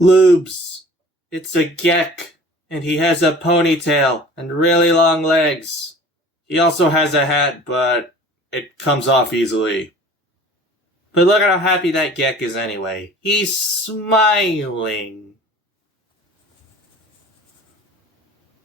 Lubes. It's a Geck, and he has a ponytail and really long legs. He also has a hat, but it comes off easily. But look at how happy that Geck is anyway. He's smiling.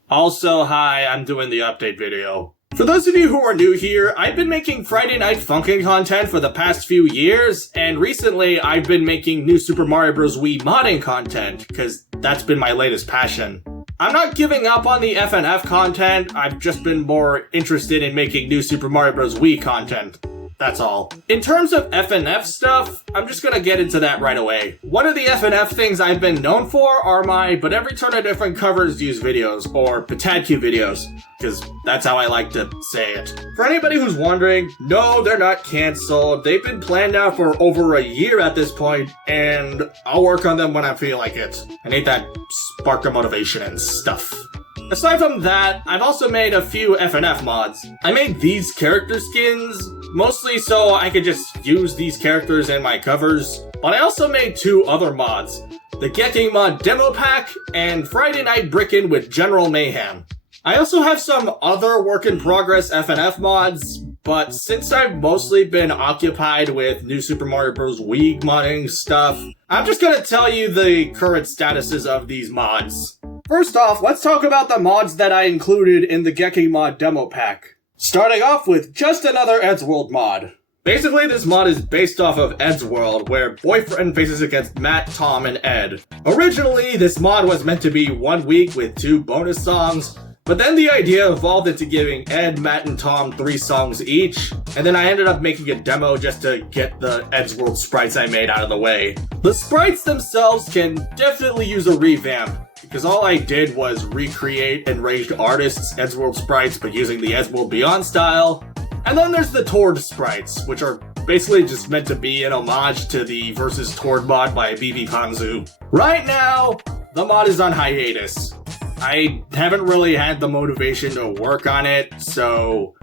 Also, hi, I'm doing the update video. For those of you who are new here, I've been making Friday Night Funkin' content for the past few years, and recently I've been making New Super Mario Bros. Wii modding content, because that's been my latest passion. I'm not giving up on the FNF content, I've just been more interested in making New Super Mario Bros. Wii content. That's all. In terms of FNF stuff, I'm just gonna get into that right away. One of the FNF things I've been known for are my But Every Turn a Different Covers Use videos, or Patatku videos, because that's how I like to say it. For anybody who's wondering, no, they're not cancelled. They've been planned out for over a year at this point, and I'll work on them when I feel like it. I need that spark of motivation and stuff. Aside from that, I've also made a few FNF mods. I made these character skins, mostly so I could just use these characters in my covers, but I also made two other mods, the Gecking Mod Demo Pack and Friday Night Brickin' with General Mayhem. I also have some other work-in-progress FNF mods, but since I've mostly been occupied with New Super Mario Bros. Wii modding stuff, I'm just gonna tell you the current statuses of these mods. First off, let's talk about the mods that I included in the Gecking Mod Demo Pack. Starting off with just another Eddsworld mod. Basically, this mod is based off of Eddsworld, where Boyfriend faces against Matt, Tom, and Ed. Originally, this mod was meant to be 1 week with 2 bonus songs, but then the idea evolved into giving Ed, Matt, and Tom 3 songs each, and then I ended up making a demo just to get the Eddsworld sprites I made out of the way. The sprites themselves can definitely use a revamp, because all I did was recreate Enraged Artists' Eddsworld sprites but using the Eddsworld Beyond style. And then there's the Tord sprites, which are basically just meant to be an homage to the Versus Tord mod by BB Panzu. Right now, the mod is on hiatus. I haven't really had the motivation to work on it, so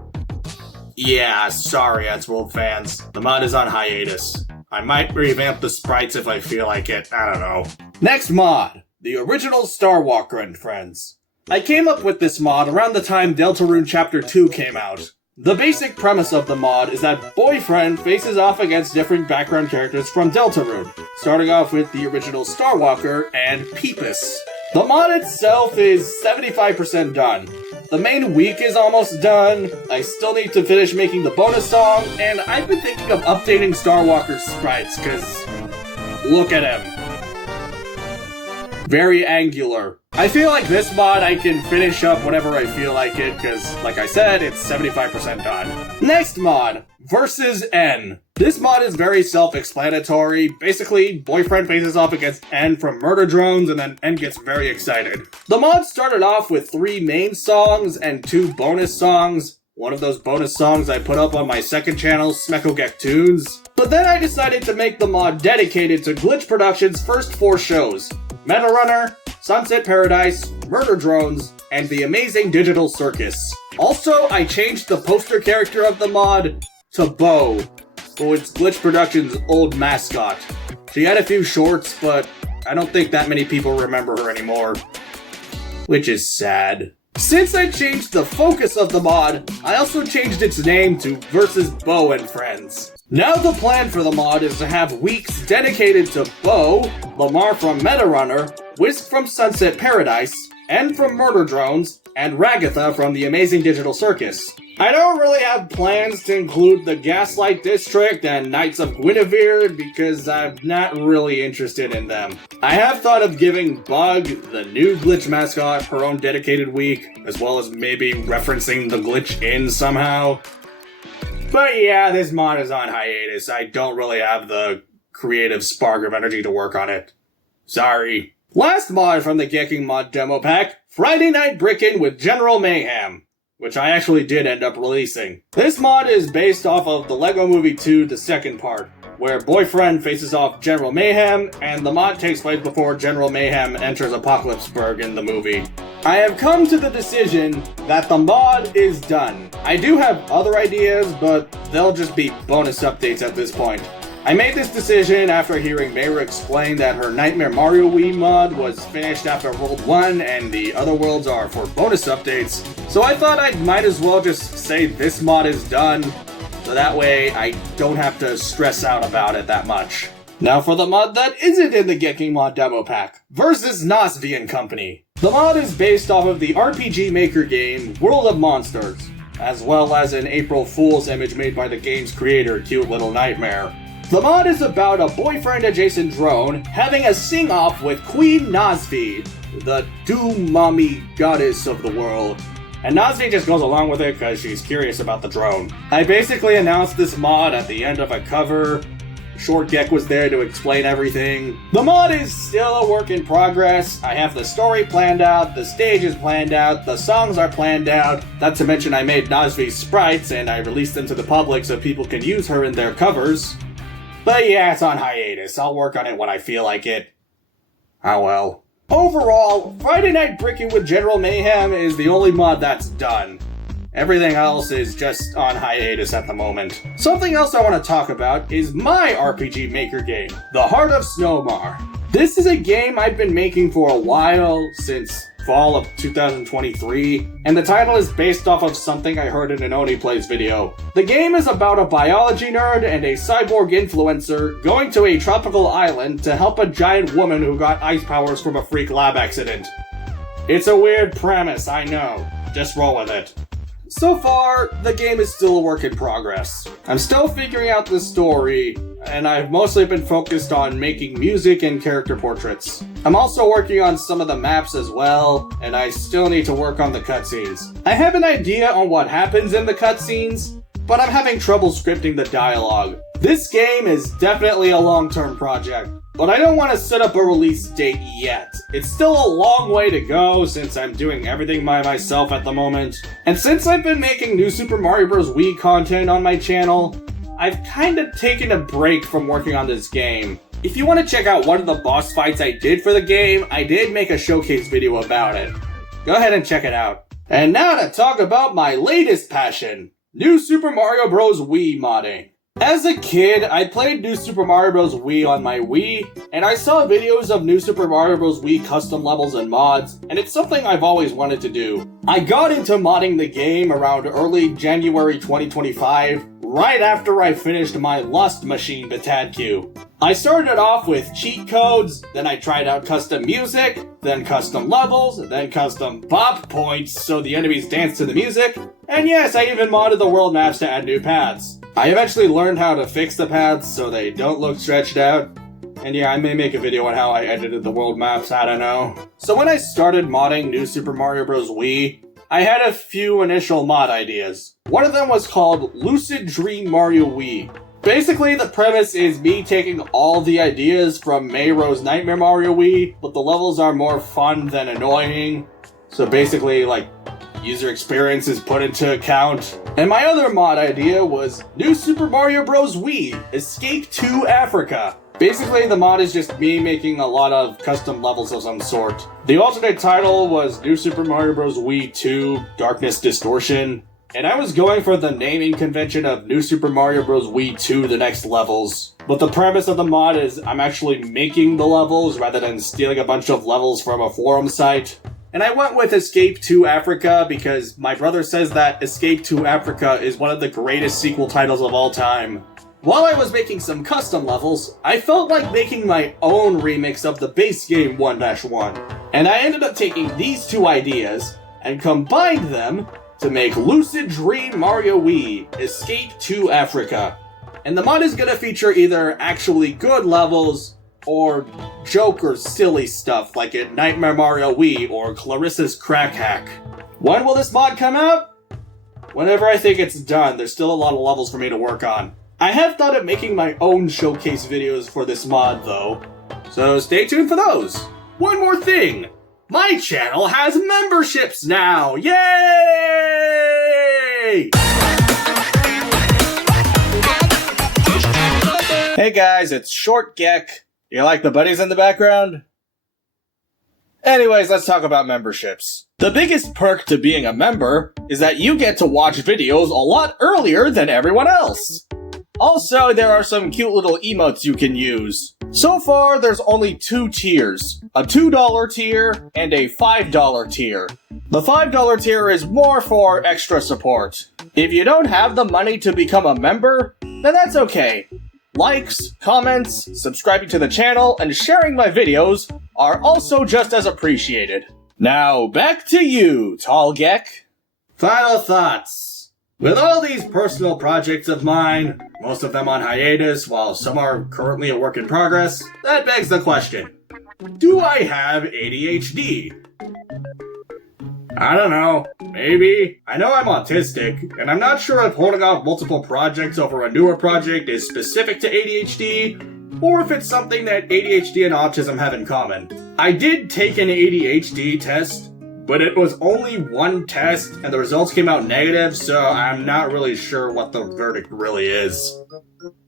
yeah, sorry Eddsworld fans. The mod is on hiatus. I might revamp the sprites if I feel like it, I don't know. Next mod, the original Star Walker and Friends. I came up with this mod around the time Deltarune Chapter 2 came out. The basic premise of the mod is that Boyfriend faces off against different background characters from Deltarune, starting off with the original Star Walker and Peepus. The mod itself is 75% done. The main week is almost done, I still need to finish making the bonus song, and I've been thinking of updating Star Walker's sprites, cause look at him. Very angular. I feel like this mod I can finish up whenever I feel like it, because, like I said, it's 75% done. Next mod, Versus N. This mod is very self-explanatory. Basically, Boyfriend faces off against N from Murder Drones, and then N gets very excited. The mod started off with 3 main songs and 2 bonus songs. One of those bonus songs I put up on my second channel, Smecko Geck Tunes. But then I decided to make the mod dedicated to Glitch Productions' first 4 shows. Meta Runner, Sunset Paradise, Murder Drones, and The Amazing Digital Circus. Also, I changed the poster character of the mod to Bo, who is Glitch Productions' old mascot. She had a few shorts, but I don't think that many people remember her anymore. Which is sad. Since I changed the focus of the mod, I also changed its name to Versus Bo and Friends. Now the plan for the mod is to have weeks dedicated to Bo, Lamar from Meta Runner, Whisk from Sunset Paradise, N from Murder Drones, and Ragatha from The Amazing Digital Circus. I don't really have plans to include the Gaslight District and Knights of Guinevere because I'm not really interested in them. I have thought of giving Bug, the new Glitch mascot, her own dedicated week, as well as maybe referencing the Glitch Inn somehow. But yeah, this mod is on hiatus. I don't really have the creative spark of energy to work on it. Sorry. Last mod from the Gecking Mod Demo Pack, Friday Night Brickin' with General Mayhem, which I actually did end up releasing. This mod is based off of the Lego Movie 2, the second part, where Boyfriend faces off General Mayhem, and the mod takes place before General Mayhem enters Apocalypseburg in the movie. I have come to the decision that the mod is done. I do have other ideas, but they'll just be bonus updates at this point. I made this decision after hearing Mayra explain that her Nightmare Mario Wii mod was finished after World 1 and the other worlds are for bonus updates, so I thought I might as well just say this mod is done, so that way I don't have to stress out about it that much. Now for the mod that isn't in the Gecking Mod demo pack, versus Nosvi and Company. The mod is based off of the RPG Maker game World of Monsters, as well as an April Fool's image made by the game's creator, Cute Little Nightmare. The mod is about a boyfriend-adjacent drone having a sing-off with Queen Nosvi, the Doom Mommy goddess of the world. And Nosvi just goes along with it because she's curious about the drone. I basically announced this mod at the end of a cover. Short Geck was there to explain everything. The mod is still a work in progress. I have the story planned out, the stage is planned out, the songs are planned out. Not to mention I made Nosvi's sprites and I released them to the public so people can use her in their covers. But yeah, it's on hiatus. I'll work on it when I feel like it. Oh well. Overall, Friday Night Bricking with General Mayhem is the only mod that's done. Everything else is just on hiatus at the moment. Something else I want to talk about is my RPG Maker game, The Heart of Snowmar. This is a game I've been making for a while, since fall of 2023, and the title is based off of something I heard in an Oni Plays video. The game is about a biology nerd and a cyborg influencer going to a tropical island to help a giant woman who got ice powers from a freak lab accident. It's a weird premise, I know. Just roll with it. So far, the game is still a work in progress. I'm still figuring out the story, and I've mostly been focused on making music and character portraits. I'm also working on some of the maps as well, and I still need to work on the cutscenes. I have an idea on what happens in the cutscenes, but I'm having trouble scripting the dialogue. This game is definitely a long-term project, but I don't want to set up a release date yet. It's still a long way to go since I'm doing everything by myself at the moment. And since I've been making New Super Mario Bros. Wii content on my channel, I've kinda taken a break from working on this game. If you want to check out one of the boss fights I did for the game, I did make a showcase video about it. Go ahead and check it out. And now to talk about my latest passion, New Super Mario Bros. Wii modding. As a kid, I played New Super Mario Bros. Wii on my Wii, and I saw videos of New Super Mario Bros. Wii custom levels and mods, and it's something I've always wanted to do. I got into modding the game around early January 2025, right after I finished my Lust Machine Batadque. I started off with cheat codes, then I tried out custom music, then custom levels, then custom bop points so the enemies dance to the music, and yes, I even modded the world maps to add new paths. I eventually learned how to fix the paths so they don't look stretched out. And yeah, I may make a video on how I edited the world maps, I don't know. So when I started modding New Super Mario Bros. Wii, I had a few initial mod ideas. One of them was called Lucid Dream Mario Wii. Basically, the premise is me taking all the ideas from Mayro's Nightmare Mario Wii, but the levels are more fun than annoying. So basically, like, user experience is put into account. And my other mod idea was New Super Mario Bros. Wii Escape to Africa. Basically, the mod is just me making a lot of custom levels of some sort. The alternate title was New Super Mario Bros. Wii 2 Darkness Distortion. And I was going for the naming convention of New Super Mario Bros. Wii 2 The Next Levels. But the premise of the mod is I'm actually making the levels rather than stealing a bunch of levels from a forum site. And I went with Escape to Africa because my brother says that Escape to Africa is one of the greatest sequel titles of all time. While I was making some custom levels, I felt like making my own remix of the base game 1-1. And I ended up taking these two ideas and combined them to make Lucid Dream Mario Wii Escape to Africa. And the mod is gonna feature either actually good levels or joke or silly stuff like in Nightmare Mario Wii or Clarissa's Crack Hack. When will this mod come out? Whenever I think it's done. There's still a lot of levels for me to work on. I have thought of making my own showcase videos for this mod though, so stay tuned for those. One more thing, my channel has memberships now, yay! Hey guys, it's Short Geck. You like the buddies in the background? Anyways, let's talk about memberships. The biggest perk to being a member is that you get to watch videos a lot earlier than everyone else. Also, there are some cute little emotes you can use. So far, there's only 2 tiers. A $2 tier and a $5 tier. The $5 tier is more for extra support. If you don't have the money to become a member, then that's okay. Likes, comments, subscribing to the channel, and sharing my videos are also just as appreciated. Now, back to you, Tall Geck. Final thoughts. With all these personal projects of mine, most of them on hiatus while some are currently a work in progress, that begs the question, do I have ADHD? I don't know, maybe. I know I'm autistic, and I'm not sure if holding off multiple projects over a newer project is specific to ADHD, or if it's something that ADHD and autism have in common. I did take an ADHD test, but it was only one test, and the results came out negative, so I'm not really sure what the verdict really is.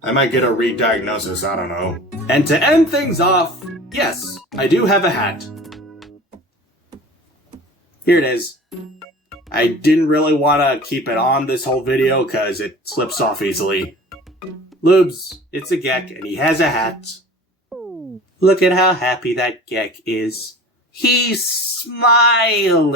I might get a re-diagnosis, I don't know. And to end things off, yes, I do have a hat. Here it is. I didn't really want to keep it on this whole video because it slips off easily. Lubes, it's a Geck and he has a hat. Look at how happy that Geck is. He's smiling.